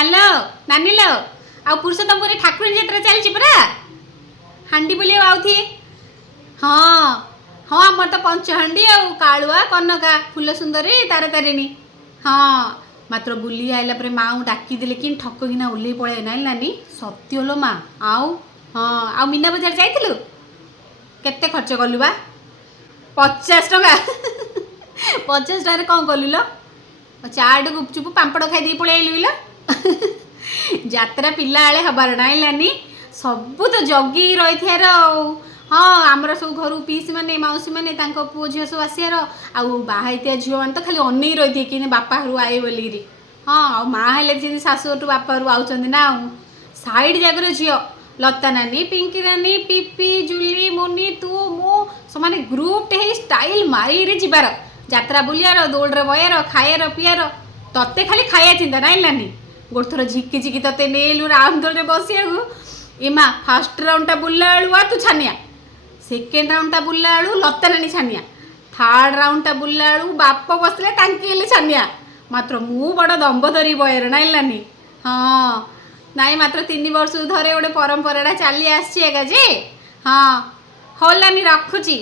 Hello नानी लो आ पुरुषोत्तमपुर ठाकुर यात्रा चलती परा हांडी बोली आउथी हाँ हाँ आमर तो पंचहांडी आलुआ कनका फूल सुंदरी तार तारिणी हाँ मात्र बुली आइला पर माँ डाकिदेले कि ठककिना ओल्लै पळे ना नानी सत्य लो माँ आउ हाँ आ मीना बजार जाइथिलु केते खर्च कलु बा 50 टका 50 टका कौन कलु लो चाट गुपचुप पांपड़ खाई दे पळे आइलु लो यात्रा पिला आले हबार ना नानी सबू तो जगी रही थार हाँ आमर सब घर पीसी मैंने मौसी मैंने पुओ झील सब आसार आहितिया झील मैंने तो खाली अनै रही थे कि बापा घर आए बोलिकी हाँ आ माँ हेल्ले जी शाशुघर बापा घर आउट ना साइड जगह झील लता नानी पिंकी नानी पिपी जुली मुनी तू मु समाने ग्रुप टे स्टाइल मारी जीवार यात्रा बुलियार दौड़े बयार खायार पीआर तत्ते खाली खाया चिंता ना नानी गोटे थर झिकी झिकी ते नेलु राउंड दौड़े बसिया एमा फास्ट राउंडटा बुल्ला बेलू तू छानिया सेकेंड राउंडटा बुल्ला बेलू लता नानी छानिया थर्ड राउंडटा बुल्ला बेलू बाप बसले टांकी छानिया मात्र मु बड़ दम्ब धरी बयर ना नानी हाँ नाई मात्र 3 वर्ष धरे गोटे परंपराटा चली आसी जे हाँ हौ नानी रखुची।